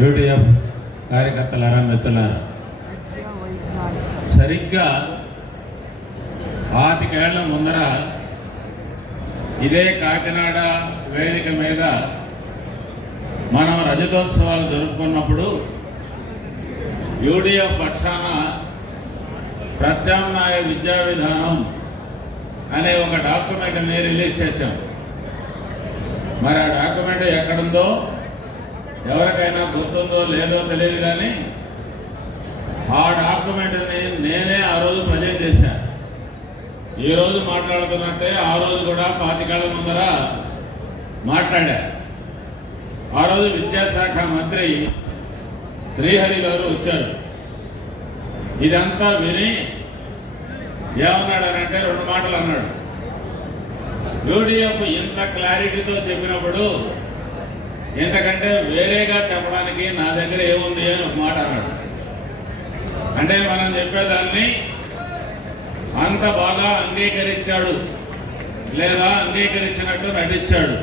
UTF కార్యకర్తలారా మిత్రులారా సరిగ్గా పాతికేళ్ళ ముందర ఇదే కాకినాడ వేదిక మీద మనం రజతోత్సవాలు జరుపుకున్నప్పుడు యూడిఎఫ్ పక్షాన ప్రత్యామ్నాయ విద్యా విధానం అనే ఒక డాక్యుమెంట్ని రిలీజ్ చేశాం. మరి ఆ డాక్యుమెంట్ ఎక్కడుందో ఎవరికైనా గుర్తుందో లేదో తెలియదు కానీ ఆ డాక్యుమెంట్ని నేనే ఆ రోజు ప్రజెంట్ చేశాను ఈ రోజు మాట్లాడుతున్నట్టే ఆ రోజు కూడా పాతికాళ్ళ ముందర మాట్లాడా. ఆ రోజు విద్యాశాఖ మంత్రి శ్రీహరి గారు వచ్చారు. ఇదంతా విని ఏమన్నాడనంటే రెండు మాటలు అన్నాడు. యూడిఎఫ్ ఇంత క్లారిటీతో చెప్పినప్పుడు ఇంతకంటే వేరేగా చెప్పడానికి నా దగ్గర ఏముంది అని ఒక మాట అన్నాడు. అంటే మనం చెప్పేదాన్ని అంత బాగా అంగీకరించాడు లేదా అంగీకరించినట్టు నటించాడు.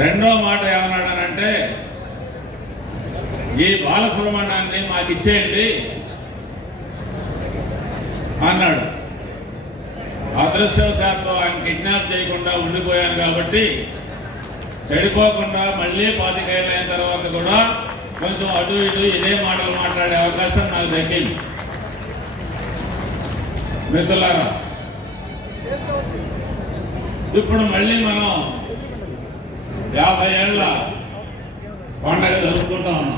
రెండో మాట ఏమన్నాడనంటే ఈ బాలసుబ్రహ్మణ్యాన్ని మాకు ఇచ్చేయండి అన్నాడు. అదృష్టవశాత్తు ఆయన కిడ్నాప్ చేయకుండా ఉండిపోయాను కాబట్టి చెడిపోకుండా మళ్ళీ పాతికేళ్ళు అయిన తర్వాత కూడా కొంచెం అటు ఇటు ఇదే మాటలు మాట్లాడే అవకాశం నాకు దక్కింది. మిత్రులారా ఇప్పుడు మళ్ళీ మనం యాభై ఏళ్ళ పండగ జరుపుకుంటా ఉన్నాం.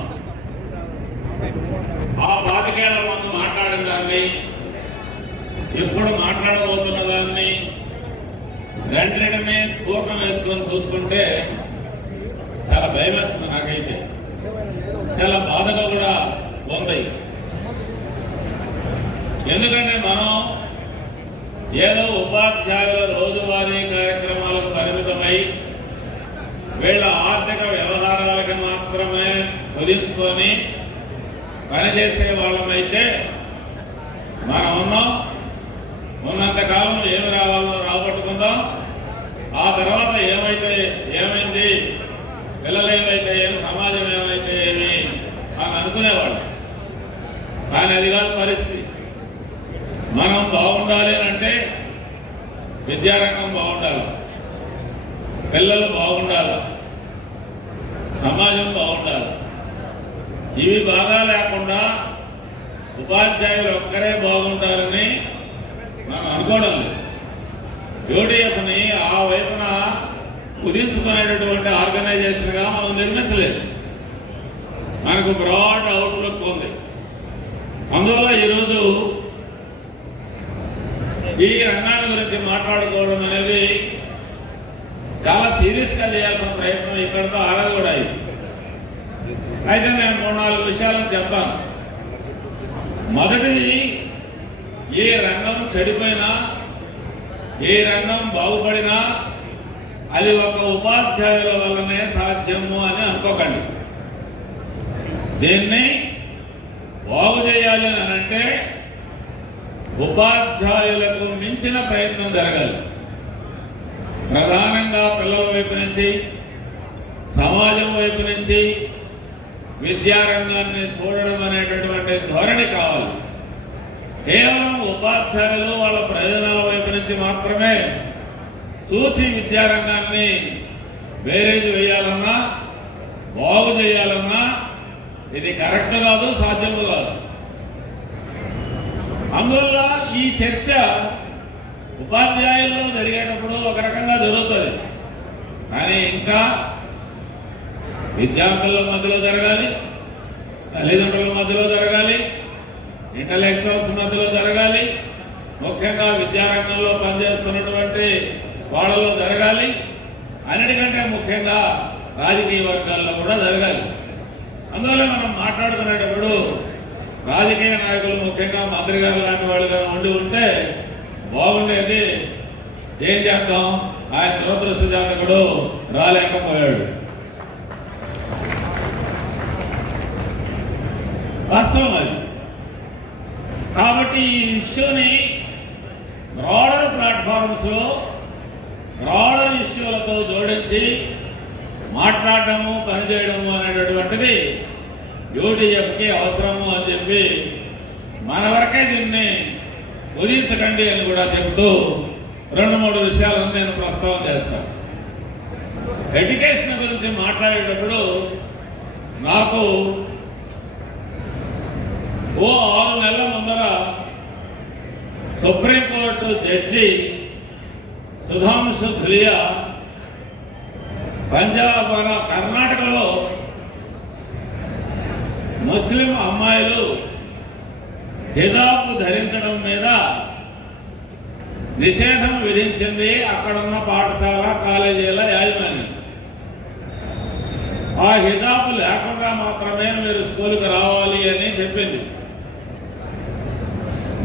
ఆ పాతికేళ్ళ ముందు మాట్లాడిన దాన్ని ఎప్పుడు మాట్లాడబోతున్న దాన్ని రెండింటినీ తూకం వేసుకొని చూసుకుంటే చాలా భయం వేస్తుంది నాకైతే. చాలా బాధగా కూడా ఉంది. ఎందుకంటే మనం ఏదో ఉపాధ్యాయుల రోజువారీ కార్యక్రమాలకు పరిమితమై వీళ్ళ ఆర్థిక వ్యవహారాలకు మాత్రమే కుదించుకొని పనిచేసే వాళ్ళమైతే మనం ఉన్నాం. ఉన్నంతకాలం ఏమి రావాలో రాబట్టుకుందాం ఆ తర్వాత ఏమైతే ఏమైంది పిల్లలు ఏమైతే ఏమి సమాజం ఏమైతే ఏమి అని అనుకునేవాళ్ళు కానీ అది కాదు పరిస్థితి మనం బాగుండాలి అని అంటే విద్యారంగం బాగుండాలి. పిల్లలు బాగుండాలి. సమాజం బాగుండాలి. ఇవి బాగా లేకుండా ఉపాధ్యాయులు ఒక్కరే బాగుంటారని మనం అనుకోవడం లేదు. యూడిఎఫ్ని ఆ వైపున కుదించుకునేటటువంటి ఆర్గనైజేషన్గా మనం నిర్మించలేదు. మనకు బ్రాడ్ అవుట్లుక్ ఉంది. అందువల్ల ఈరోజు ఈ రంగాన్ని గురించి మాట్లాడుకోవడం అనేది చాలా సీరియస్గా చేయాల్సిన ప్రయత్నం ఇక్కడితో ఆగదు కూడా అయితే నేను మూడు నాలుగు విషయాలను చెప్పాను. మొదటిది ఏ రంగం చెడిపోయినా ఏ రంగం బాగుపడినా అది ఒక ఉపాధ్యాయుల వల్లనే సాధ్యము అని అనుకోకండి. దీన్ని బాగు చేయాలి అని అంటే ఉపాధ్యాయులకు మించిన ప్రయత్నం జరగాలి. ప్రధానంగా పిల్లల వైపు నుంచి సమాజం వైపు నుంచి విద్యారంగాన్ని చూడడం అనేటటువంటి ధోరణి కావాలి. కేవలం ఉపాధ్యాయులు వాళ్ళ ప్రయోజనాల వైపు నుంచి మాత్రమే చూసి విద్యారంగాన్ని బేరేజ్ వేయాలన్నా బాగు చేయాలన్నా ఇది కరెక్ట్ కాదు సాధ్యము కాదు. అందువల్ల ఈ చర్చ ఉపాధ్యాయుల్లో జరిగేటప్పుడు ఒక రకంగా జరుగుతుంది. కానీ ఇంకా విద్యార్థుల మధ్యలో జరగాలి తల్లిదండ్రుల మధ్యలో జరగాలి ఇంటలెక్చువల్స్ మధ్యలో జరగాలి ముఖ్యంగా విద్యారంగంలో పనిచేస్తున్నటువంటి వాళ్ళలో జరగాలి అన్నిటికంటే ముఖ్యంగా రాజకీయ వర్గాల్లో కూడా జరగాలి. అందువల్ల మనం మాట్లాడుతున్నప్పుడు రాజకీయ నాయకులు ముఖ్యంగా మంత్రి గారు లాంటి వాళ్ళు ఉండి ఉంటే బాగుండేది. ఏం చేద్దాం ఆయన దురదృష్టజాతకుడు రాలేకపోయాడు. వాస్తవం అది. కాబట్టి ఈ ఇష్యూని బ్రాడర్ ప్లాట్ఫామ్స్లో బ్రాడర్ ఇష్యూలతో జోడించి మాట్లాడటము పనిచేయడము అనేటటువంటిది యూటీఎఫ్కి అవసరము అని చెప్పి మన వరకే దీన్ని వదిలించకండి అని కూడా చెబుతూ రెండు మూడు విషయాలను నేను ప్రస్తావన చేస్తాను ఎడ్యుకేషన్ గురించి మాట్లాడేటప్పుడు నాకు ఓ ఆరు నెలల ముందర supreme court judge Sudhanshu Dhulia Punjab కర్ణాటకలో ముస్లిం అమ్మాయిలు హిజాబ్ ధరించడం మీద నిషేధం విధించింది అక్కడున్న పాఠశాల కాలేజీల యాజమాన్యం. ఆ హిజాబ్ లేకుండా మాత్రమే మీరు స్కూల్కి రావాలి అని చెప్పింది.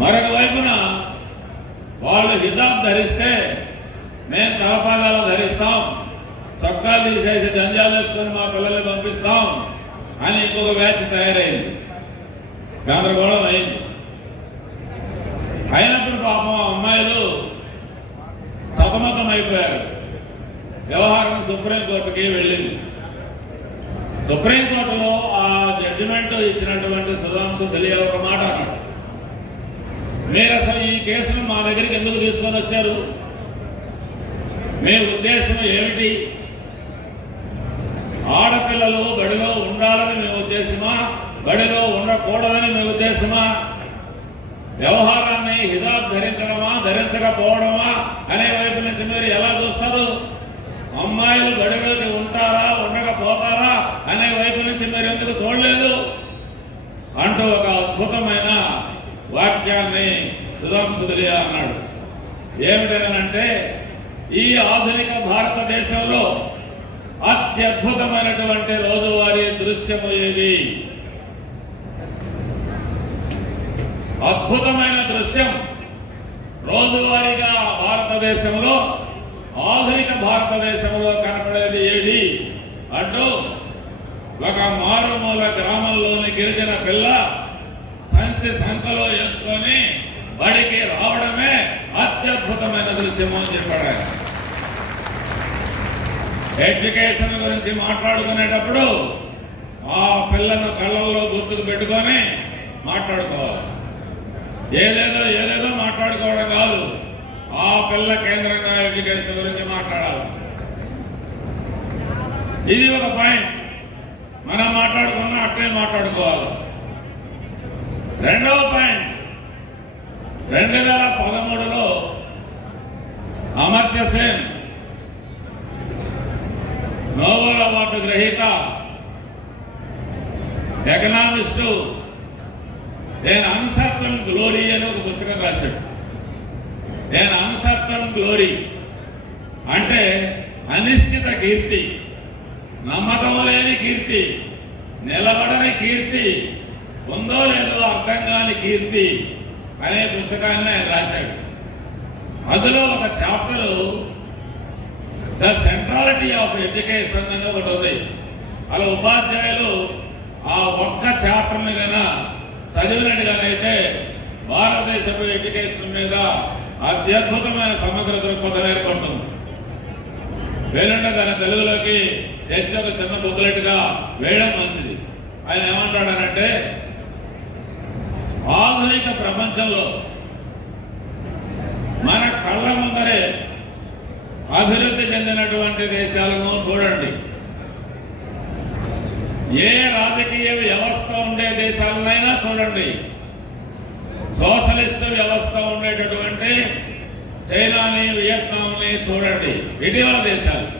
మరొక వైపున వాళ్ళు హిజాబ్ ధరిస్తే మేము తలపాగాలు ధరిస్తాం చొక్కాలు తీసేసి జంజాలు వేసుకొని మా పిల్లల్ని పంపిస్తాం. అని ఇంకొక బ్యాచ్ తయారైంది. గందరగోళం అయింది. అయినప్పుడు పాపం ఆ అమ్మాయిలు సతమతం అయిపోయారు. వ్యవహారం సుప్రీంకోర్టుకి వెళ్ళింది. సుప్రీంకోర్టులో ఆ జడ్జిమెంట్ ఇచ్చినటువంటి సుధాంశు తెలియ ఒక మాట అన్నాడు. మీరు అసలు ఈ కేసును మా దగ్గరికి ఎందుకు తీసుకొని వచ్చారు? మీ ఉద్దేశం ఏమిటి? ఆడపిల్లలు బడిలో ఉండాలని మీ ఉద్దేశమా? బడిలో ఉండకూడదని మీ ఉద్దేశమా? వ్యవహారాన్ని హిజాబ్ ధరించడమా ధరించకపోవడమా అనే వైపు నుంచి మీరు ఎలా చూస్తారు? అమ్మాయిలు బడిలోకి ఉంటారా ఉండకపోతారా అనే వైపు నుంచి మీరు ఎందుకు చూడలేదు? అంటూ ఒక అద్భుతమైన వాక్యాన్ని సుధాం తెలియ అన్నాడు. ఏమిటనంటే ఈ ఆధునిక భారతదేశంలో అత్యద్భుతమైనటువంటి రోజువారీ దృశ్యము ఏది? అద్భుతమైన దృశ్యం రోజువారీగా భారతదేశంలో ఆధునిక భారతదేశంలో కనపడేది ఏది? అంటూ ఒక మారుమూల గ్రామంలోని గిరిజన పిల్ల సంచి సంఖలో వేసుకొని బడికి రావడమే అత్యద్భుతమైన దృశ్యము అని చెప్పాడు ఎడ్యుకేషన్ గురించి మాట్లాడుకునేటప్పుడు ఆ పిల్లను కళ్ళల్లో గుర్తుకు పెట్టుకొని మాట్లాడుకోవాలి. ఏదేదో ఏదేదో మాట్లాడుకోవడం కాదు. ఆ పిల్ల కేంద్రంగా ఎడ్యుకేషన్ గురించి మాట్లాడాలి. ఇది ఒక పాయింట్ మనం మాట్లాడుకున్నా అట్టే మాట్లాడుకోవాలి. రెండవ పాయింట్ రెండు వేల పదమూడులో అమర్త్య సేన్ గ్రహీత ఎకనామిస్టు. నేను అన్సర్టన్ గ్లోరీ అని ఒక పుస్తకం రాశాడు. నేను అన్సర్టన్ గ్లోరీ. అంటే అనిశ్చిత కీర్తి నమ్మకం లేని కీర్తి నిలబడని కీర్తి ఉందో లేదో అర్థం కాని కీర్తి అనే పుస్తకాన్ని ఆయన రాశాడు. అందులో ఒక chapter the centrality of education అని ఒకటి ఉంది. అలా ఉపాధ్యాయులు ఆ ఒక్క చాప్టర్ని గన చదివినట్టుగానైతే భారతదేశపు ఎడ్యుకేషన్ మీద అత్యద్భుతమైన సమగ్ర దృక్పథం ఏర్పడుతుంది. వేలంటే దాని తెలుగులోకి తెచ్చి ఒక చిన్న బుక్లెట్గా వేయడం మంచిది. ఆయన ఏమంటాడనంటే ఆధునిక ప్రపంచంలో మన కళ్ళ ముందరే అభివృద్ధి చెందినటువంటి దేశాలను చూడండి. ఏ రాజకీయ వ్యవస్థ ఉండే దేశాలనైనా చూడండి. సోషలిస్ట్ వ్యవస్థ ఉండేటటువంటి చైనాని వియత్నాంని చూడండి. ఇటీవల దేశాలు.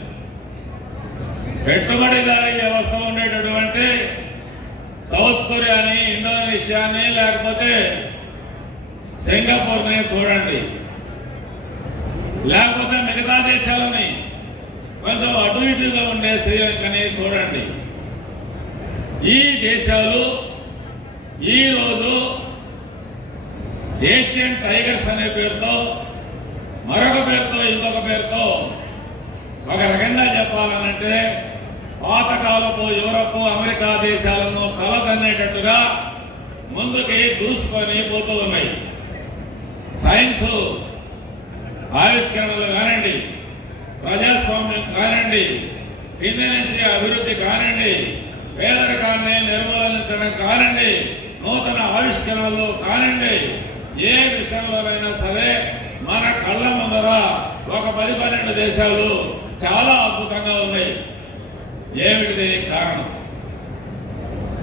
పెట్టుబడిదారీ వ్యవస్థ ఉండేటటువంటి సౌత్ కొరియాని ఇండోనేషియాని లేకపోతే సింగపూర్ని చూడండి. లేకపోతే మిగతా దేశాలని కొంచెం అటు ఇటుగా ఉండే శ్రీలంకని చూడండి. ఈ దేశాలు ఈరోజు ఏషియన్ టైగర్స్ అనే పేరుతో మరొక పేరుతో ఇంకొక పేరుతో ఒక రకంగా చెప్పాలనంటే పాతకాలపు యూరప్ అమెరికా దేశాలను తలదన్నేటట్టుగా ముందుకి దూసుకొని పోతూ ఉన్నాయి. సైన్స్ ఆవిష్కరణలు కానివ్వండి ప్రజాస్వామ్యం కానివ్వండి కింద నుంచి అభివృద్ధి కానివ్వండి పేదరికాన్ని నిర్మూలించడం కానివ్వండి నూతన ఆవిష్కరణలు కానివ్వండి ఏ విషయంలోనైనా సరే మన కళ్ళ ముందర ఒక పది పన్నెండు దేశాలు చాలా అద్భుతంగా ఉన్నాయి. ఏమిటి దీనికి కారణం?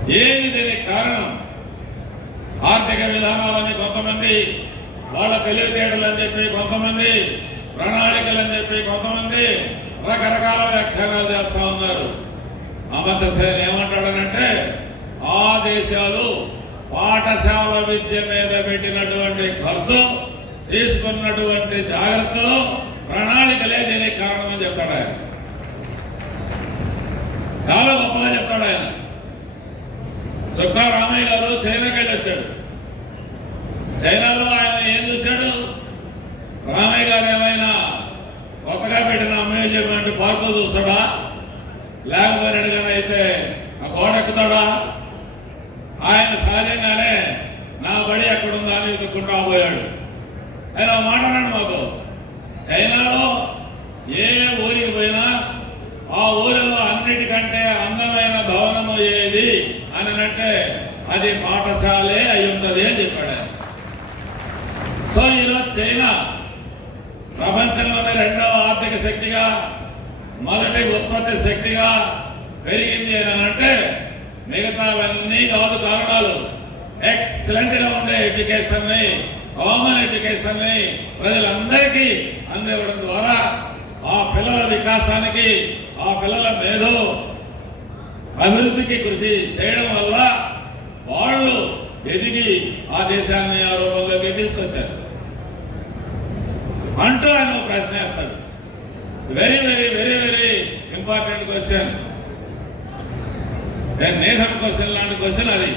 ఏమి దీనికి కారణం? ఆర్థిక విధానాలని కొంతమంది వాళ్ళ తెలివితేటలు అని చెప్పి కొంతమంది ప్రణాళికలు అని చెప్పి కొంతమంది రకరకాల వ్యాఖ్యానాలు చేస్తా ఉన్నారు. అమర్తసేన్ ఏమంటాడనంటే ఆ దేశాలు పాఠశాల విద్య మీద పెట్టినటువంటి ఖర్చు తీసుకున్నటువంటి జాగ్రత్తలు ప్రణాళికలే దీనికి కారణమని చెప్తాడు ఆయన. చాలా గొప్పగా చెప్తాడు ఆయన. చుక్కా రామయ్య గారు చైనాకి వెళ్ళి వచ్చాడు. చైనాలో ఆయన ఏం చూశాడు? రామయ్య గారు ఏమైనా కొత్తగా పెట్టిన అమ్యూజ్మెంట్ పార్కు చూస్తాడా? లేకపోయినట్టుగానే అయితే ఆ గోడ ఎక్కుతాడా? ఆయన సహజంగానే నా బడి ఎక్కడుందా అని వెతుక్కుంటా పోయాడు. ఆయన మాట్లాడాడు మాతో చైనాలో ఏ ఊరికి పోయినా ఆ ఊరిలో అన్నిటికంటే అందమైన భవనము ఏది? అని అంటే అది పాఠశాలే అయి ఉంటుంది అని చెప్పాడు. సో ఈరోజు చైనా ప్రపంచంలోనే రెండవ ఆర్థిక శక్తిగా మొదటి ఉత్పత్తి శక్తిగా పెరిగింది అని అంటే మిగతావన్నీ కాదు కారణాలు. ఎక్సలెంట్గా ఉండే ఎడ్యుకేషన్ని కామన్ ఎడ్యుకేషన్ని ప్రజలందరికీ అందివ్వడం ద్వారా ఆ పిల్లల వికాసానికి ఆ పిల్లల మేధో అభివృద్ధికి కృషి చేయడం వల్ల వాళ్ళు ఎదిగి ఆ దేశాన్ని ఆ రూపంలోకి తీసుకొచ్చారు. అంటూ ఆయన ప్రశ్న వేస్తాడు. Very very very very important question నేహం question లాంటి క్వశ్చన్ అది.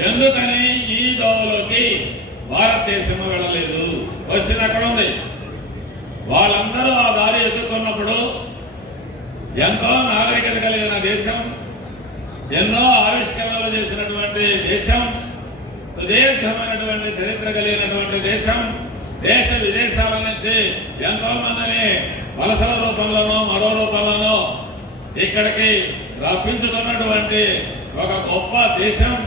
ఎందుకని ఈ దోవలోకి భారతదేశం వెళ్ళలేదు? క్వశ్చన్ అక్కడ ఉంది? వాళ్ళందరూ ఆ దారి ఎదుర్కొన్నప్పుడు ఎంతో నాగరికత కలిగిన దేశం ఎన్నో ఆవిష్కరణలు చేసినటువంటి దేశం సుదీర్ఘమైనటువంటి చరిత్ర కలిగినటువంటి దేశం దేశ విదేశాల నుంచి ఎంతో మందిని వలసల రూపంలోనో మరో రూపంలోనో ఇక్కడికి రప్పించుకున్నటువంటి ఒక గొప్ప దేశం.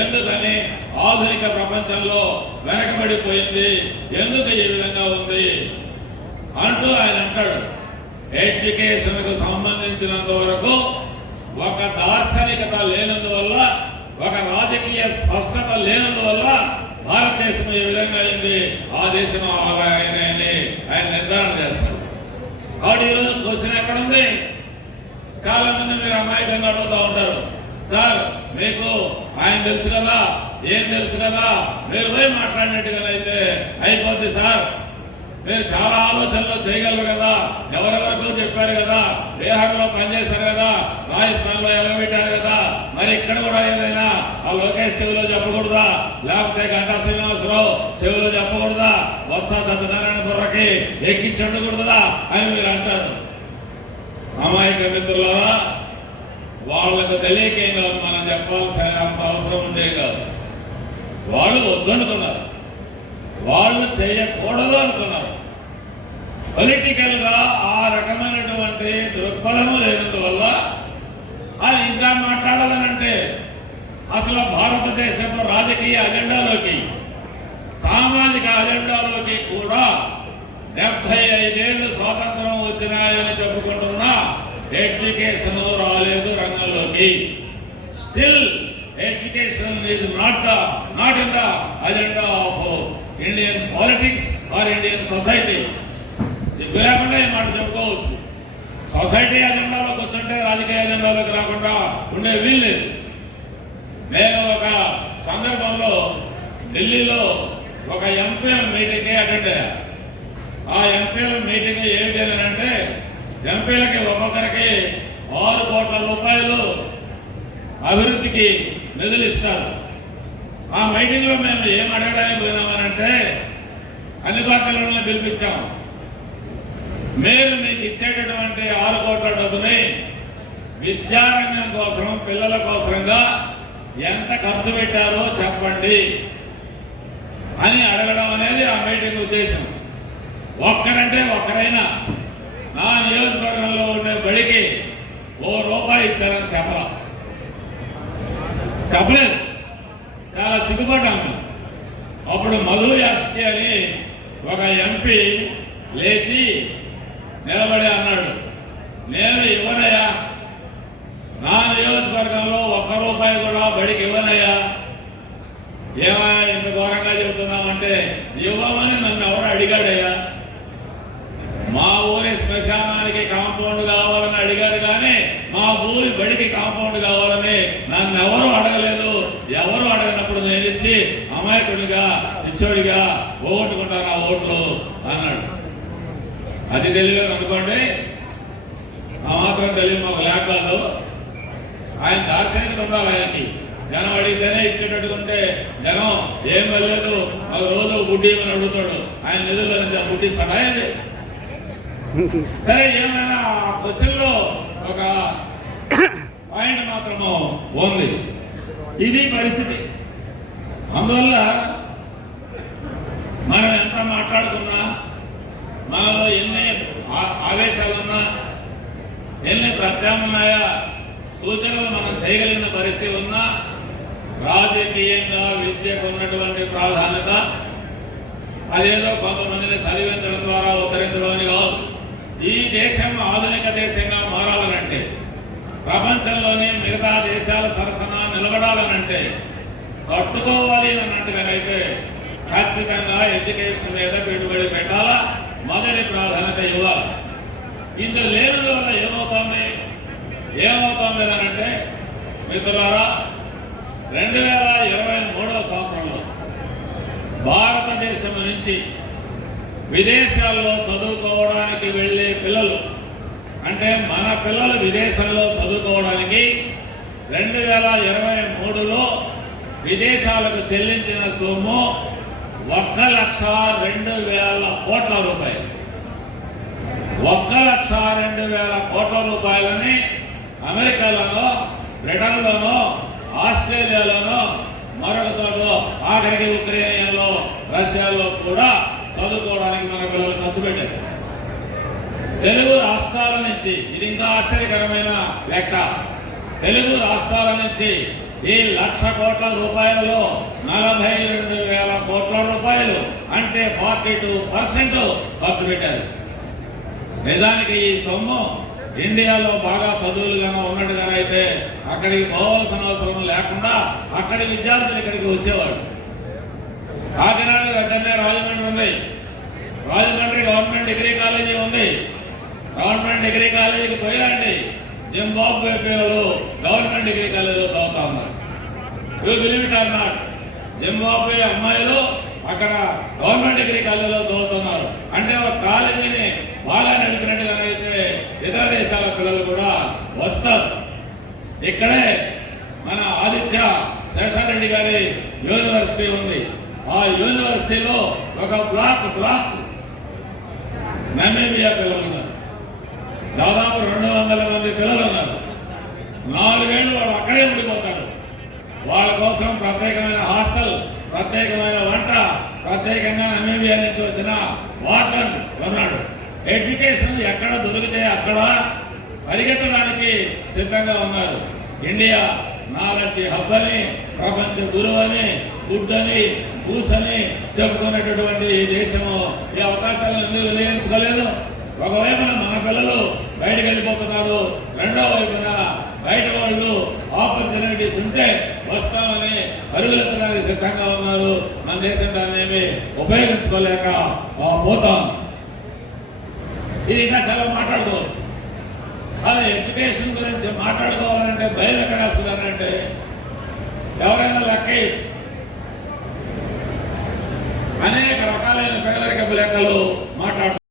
ఎందుకని? ఆధునిక ప్రపంచంలో వెనకబడిపోయింది. ఎందుకు ఈ విధంగా ఉంది? అంటూ ఆయన అంటాడు. ఎడ్యుకేషన్కు సంబంధించినంత వరకు ఒక దార్శనికత లేనందువల్ల ఒక రాజకీయ స్పష్టత లేనందువల్ల భారతదేశం ఏ విధంగా అయింది? ఆ దేశం ఆయన ఆయన నిర్ధారణ చేస్తాడు. కాబట్టి ఈరోజు క్వశ్చన్ ఎక్కడ ఉంది చాలా మంది మీరు అమాయకంగా అడుగుతూ ఉంటారు. సార్ మీకు ఆయన తెలుసు కదా? ఏం తెలుసు కదా? మీరు పోయి మాట్లాడినట్టుగా అయితే అయిపోద్ది సార్. మీరు చాలా ఆలోచనలు చేయగలరు కదా. ఎవరెవరికో చెప్పారు కదా. దేహంలో పనిచేశారు కదా. రాజస్థాన్లో ఎలగబెట్టారు కదా. మరి ఇక్కడ కూడా ఏదైనా ఆ లోకేష్ చెవిలో చెప్పకూడదా? లేకపోతే గంటా శ్రీనివాసరావు చెవిలో చెప్పకూడదా? వస్తా సత్యనారాయణ బుర్రకి ఎక్కించకూడదా అని మీరు అంటారు. అమాయక మిత్రులారా వాళ్ళకు తెలియకేం కాదు మనం చెప్పాల్సిన అంత అవసరం ఉండే కాదు. వాళ్ళు వద్దనుకున్నారు. వాళ్ళు చేయకూడదు అనుకున్నారు. పొలిటికల్గా ఆ రకమైనటువంటి దృక్పథము లేనందువల్ల అది ఇంకా మాట్లాడాలనంటే అసలు భారతదేశపు రాజకీయ అజెండాలోకి సామాజిక అజెండాలోకి కూడా డెబ్బై ఐదేళ్ళు స్వాతంత్రం వచ్చినాయని చెప్పుకుంటున్న ఎడ్యుకేషన్ రాలేదు రంగంలోకి. Still education is not the not in the agenda of Indian politics or Indian society సిగ్గు లేకుండా ఈ మాట చెప్పుకోవచ్చు. సొసైటీ అజెండాలో కూర్చుంటే రాజకీయ అజెండాలోకి రాకుండా ఉండే వీళ్ళు. నేను ఒక సందర్భంలో ఢిల్లీలో ఒక ఎంపీల మీటింగ్కి అటెండ్ అయ్యా. ఆ ఎంపీల మీటింగ్ ఏమిటి అని అంటే ఎంపీలకి ఒక్కొక్కరికి ఆరు కోట్ల రూపాయలు అభివృద్ధికి నిధులు ఇస్తారు. ఆ మీటింగ్లో మేము ఏం అడగడానికి పోయినామనంటే అన్ని పార్టీలను పిలిపించాం. మీరు మీకు ఇచ్చేటటువంటి ఆరు కోట్ల డబ్బుని విద్యారంగం కోసం పిల్లల కోసంగా ఎంత ఖర్చు పెట్టారో చెప్పండి అని అడగడం అనేది ఆ మీటింగ్ ఉద్దేశం. ఒక్కరంటే ఒక్కరైనా నా నియోజకవర్గంలో ఉండే బడికి ఓ రూపాయి ఇచ్చారని చెప్పలా. చెప్పలేదు. చాలా సిగ్గుపడ్డాము అప్పుడు మధు యాష్కి అని ఒక ఎంపీ లేచి నిలబడి అన్నాడు. నేను ఇవ్వనయ్యా. నా నియోజకవర్గంలో ఒక్క రూపాయి కూడా బడికి ఇవ్వనయ్యా. ఏమయ్యా ఇంత ఘోరంగా చెబుతున్నామంటే ఇవ్వమని నన్ను ఎవరు అడిగాడయ్యా. మా ఊరి శ్మశానానికి కాంపౌండ్ కావాలని అడిగారు కానీ మా ఊరి బడికి కాంపౌండ్ కావాలని నన్ను ఎవరు అడగలేదు. ఎవరు అడగనప్పుడు నేను ఇచ్చి అమాయకుడిగా ఇచ్చోడిగా ఓటుకుంటారా ఆ ఓట్లు అన్నాడు. అది తెలియదు అనుకోండి ఆ మాత్రం తెలియదు మాకు లేక కాదు. ఆయన దార్శనికత ఉండాలి ఆయనకి. జనం అడిగితేనే ఇచ్చేటట్టుకుంటే జనం ఏం వెళ్ళలేదు ఒక రోజు బుడ్డి ఏమని అడుగుతాడు. ఆయన నిధుల్లో నుంచి ఆ బుడ్డి ఇస్తాడా సరే ఏమైనా ఆ క్వశ్చన్లో ఒక పాయింట్ మాత్రము ఉంది. ఇది పరిస్థితి. అందువల్ల మనం ఎంత మాట్లాడుకున్నా మనలో ఎన్ని ఆవేశాలున్నా ఎన్ని ప్రత్యామ్నాయ సూచనలు మనం చేయగలిగిన పరిస్థితి ఉన్నా రాజకీయంగా విద్యకు ఉన్నటువంటి ప్రాధాన్యత అదేదో కొంతమందిని చదివించడం ద్వారా ఉద్ధరించడం అని కాదు. ఈ దేశం ఆధునిక దేశంగా మారాలనంటే ప్రపంచంలోని మిగతా దేశాల సరసన నిలబడాలనంటే కట్టుకోవాలి అన్నట్టుగానైతే ఖచ్చితంగా ఎడ్యుకేషన్ మీద పెట్టుబడి పెట్టాలా? మొదటి ప్రాధాన్యత ఇవ్వాలి. ఇంత లేని వల్ల ఏమవుతోంది? ఏమవుతోంది అని అంటే మిత్రులారా రెండు వేల ఇరవై మూడవ సంవత్సరంలో భారతదేశం నుంచి విదేశాల్లో చదువుకోవడానికి వెళ్ళే పిల్లలు అంటే మన పిల్లలు విదేశాల్లో చదువుకోవడానికి రెండు వేల ఇరవై మూడులో విదేశాలకు చెల్లించిన సొమ్ము ఒక్క లక్ష రెండు వేల కోట్ల రూపాయలు. ఒక్క లక్ష రెండు వేల కోట్ల రూపాయలని అమెరికాలోనో బ్రిటన్లోనో ఆస్ట్రేలియాలోనో మరొక చోట ఆఖరికి ఉక్రెయిన్లో రష్యాలో కూడా చదువుకోవడానికి మన పిల్లలు ఖర్చు పెట్టారు. తెలుగు రాష్ట్రాల నుంచి ఇది ఇంకా ఆశ్చర్యకరమైన లెక్క తెలుగు రాష్ట్రాల నుంచి ఈ లక్ష కోట్ల రూపాయలలో నలభై రెండు వేల ఫార్టీ టూ పర్సెంట్ ఖర్చు పెట్టారు. నిజానికి ఈ సొమ్ము ఇండియాలో బాగా చదువులు కన్నా అయితే అక్కడికి పోవాల్సిన అవసరం లేకుండా అక్కడి విద్యార్థులు ఇక్కడికి వచ్చేవాడు కాకినాడ దగ్గరనే రాజమండ్రి ఉంది. రాజమండ్రి గవర్నమెంట్ డిగ్రీ కాలేజీ ఉంది. గవర్నమెంట్ డిగ్రీ కాలేజీకి పోయిరండి. జింబాబ్వే పిల్లలు గవర్నమెంట్ డిగ్రీ కాలేజీలో చదువుతా ఉన్నారు. You believe it or not Zimbabwe అమ్మాయిలు అక్కడ గవర్నమెంట్ డిగ్రీ కాలేజీలో చదువుతున్నారు. అంటే ఒక కాలేజీని బాగా నడిపినట్టుగానైతే ఇతర దేశాల పిల్లలు కూడా వస్తారు. ఇక్కడే మన ఆదిత్య శేషారెడ్డి గారి యూనివర్సిటీ ఉంది. ఆ యూనివర్సిటీలో ఒక బ్లాక్ బ్లాక్ నమీబియా పిల్లలు ఉన్నారు. దాదాపు రెండు వందల మంది పిల్లలు ఉన్నారు. నాలుగేళ్ళు వాళ్ళు అక్కడే ఉండిపోతారు. వాళ్ళ కోసం ప్రత్యేకమైన హాస్టల్ ప్రత్యేకమైన వంట ప్రత్యేకంగా నమీబియా నుంచి వచ్చిన వార్డన్ ఉన్నాడు ఎడ్యుకేషన్ ఎక్కడ దొరికితే అక్కడ పరిగెత్తడానికి సిద్ధంగా ఉన్నారు. ఇండియా నాలెడ్జ్ హబ్ అని ప్రపంచ గురువు అని గుడ్ అని బూస్ అని చెప్పుకునేటటువంటి ఈ దేశము ఈ అవకాశాలను ఎందుకు వినియోగించుకోలేదు? ఒకవైపున మన పిల్లలు బయటకు వెళ్ళిపోతున్నారు రెండో వైపున బయట వాళ్ళు ఆపర్చునిటీస్ ఉంటే వస్తామని అరుగులెత్తడానికి సిద్ధంగా ఉన్నారు. మన దేశం దాన్ని ఏమి ఉపయోగించుకోలేక పోతాం. ఇది ఇంకా చాలా మాట్లాడుకోవచ్చు. చాలా ఎడ్యుకేషన్ గురించి మాట్లాడుకోవాలంటే భయం ఎక్కడ వస్తుందనంటే ఎవరైనా లెక్కేయచ్చు అనేక రకాలైన పేదరికపు లెక్కలు